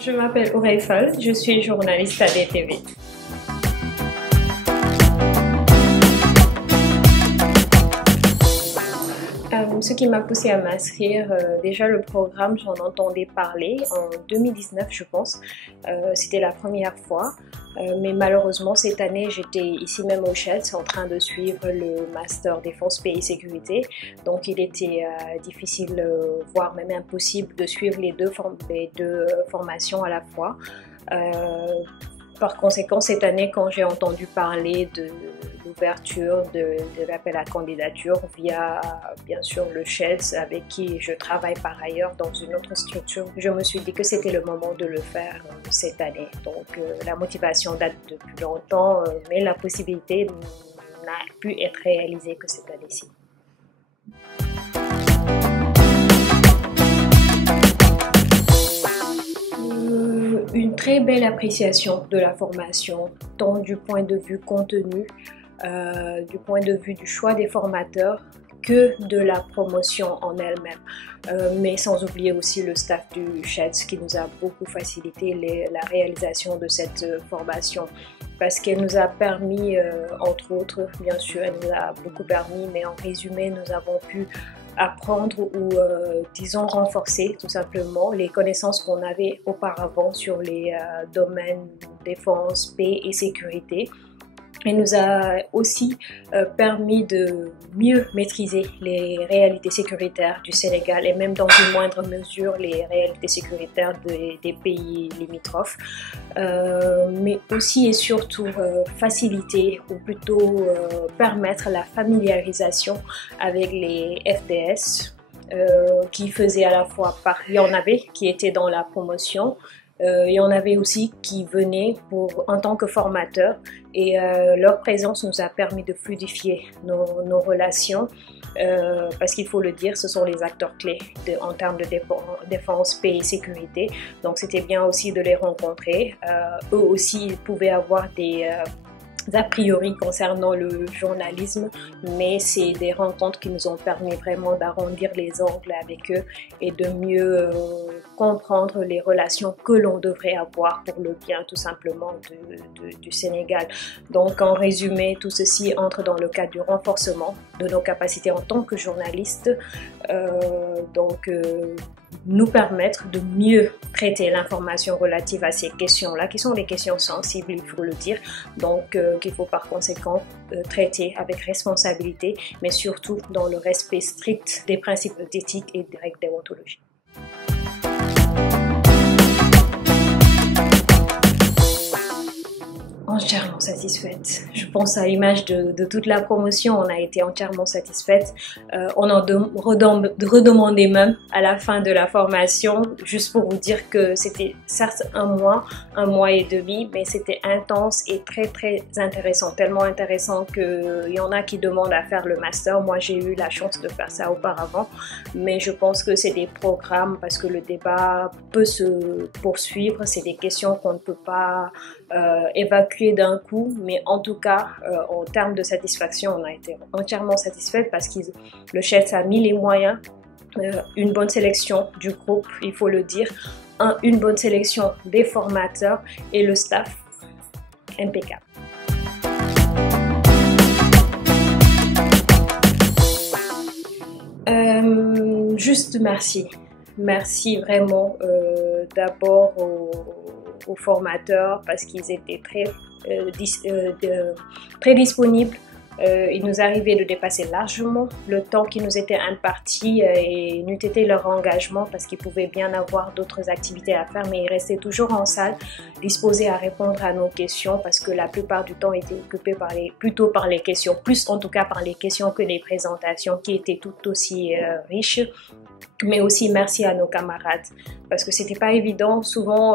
Je m'appelle Ourey Fall, je suis journaliste à DTV. Ce qui m'a poussée à m'inscrire, déjà le programme, j'en entendais parler en 2019 je pense, c'était la première fois, mais malheureusement cette année j'étais ici même au Chelsea en train de suivre le Master Défense, Paix et Sécurité, donc il était difficile, voire même impossible de suivre les deux formations à la fois. Par conséquent, cette année, quand j'ai entendu parler de l'ouverture de l'appel à candidature via, bien sûr, le Chelsea avec qui je travaille par ailleurs dans une autre structure, je me suis dit que c'était le moment de le faire cette année. Donc, la motivation date depuis longtemps, mais la possibilité n'a pu être réalisée que cette année-ci. Une très belle appréciation de la formation, tant du point de vue contenu, du point de vue du choix des formateurs, que de la promotion en elle-même, mais sans oublier aussi le staff du Chelsea qui nous a beaucoup facilité la réalisation de cette formation parce qu'elle nous a permis, entre autres, bien sûr, elle nous a beaucoup permis, mais en résumé, nous avons pu apprendre ou, disons, renforcer tout simplement les connaissances qu'on avait auparavant sur les domaines défense, paix et sécurité. Elle nous a aussi permis de mieux maîtriser les réalités sécuritaires du Sénégal et même dans une moindre mesure les réalités sécuritaires des pays limitrophes, mais aussi et surtout faciliter ou plutôt permettre la familiarisation avec les FDS qui faisaient à la fois il y en avait qui étaient dans la promotion. Il y en avait aussi qui venaient en tant que formateurs et leur présence nous a permis de fluidifier nos relations parce qu'il faut le dire, ce sont les acteurs clés en termes de défense, paix et sécurité. Donc c'était bien aussi de les rencontrer. Eux aussi, ils pouvaient avoir des a priori concernant le journalisme, mais c'est des rencontres qui nous ont permis vraiment d'arrondir les angles avec eux et de mieux comprendre les relations que l'on devrait avoir pour le bien tout simplement du Sénégal. Donc en résumé, tout ceci entre dans le cadre du renforcement de nos capacités en tant que journalistes, nous permettre de mieux traiter l'information relative à ces questions-là, qui sont des questions sensibles, il faut le dire, donc qu'il faut par conséquent traiter avec responsabilité, mais surtout dans le respect strict des principes d'éthique et des règles déontologiques. Entièrement satisfaite. Je pense à l'image de toute la promotion, on a été entièrement satisfaite. On en redemandait même à la fin de la formation, juste pour vous dire que c'était certes un mois et demi, mais c'était intense et très très intéressant. Tellement intéressant qu'il y en a qui demandent à faire le master. Moi j'ai eu la chance de faire ça auparavant, mais je pense que c'est des programmes parce que le débat peut se poursuivre, c'est des questions qu'on ne peut pas évacuer d'un coup, mais en tout cas en termes de satisfaction on a été entièrement satisfaite parce que le Chelsea a mis les moyens, une bonne sélection du groupe, il faut le dire, une bonne sélection des formateurs et le staff impeccable. Juste merci vraiment d'abord aux formateurs parce qu'ils étaient très disponibles. Il nous arrivait de dépasser largement le temps qui nous était imparti et n'eût été leur engagement parce qu'ils pouvaient bien avoir d'autres activités à faire, mais ils restaient toujours en salle, disposés à répondre à nos questions parce que la plupart du temps étaient occupés plutôt par les questions, plus en tout cas par les questions que les présentations qui étaient tout aussi riches. Mais aussi merci à nos camarades parce que c'était pas évident, souvent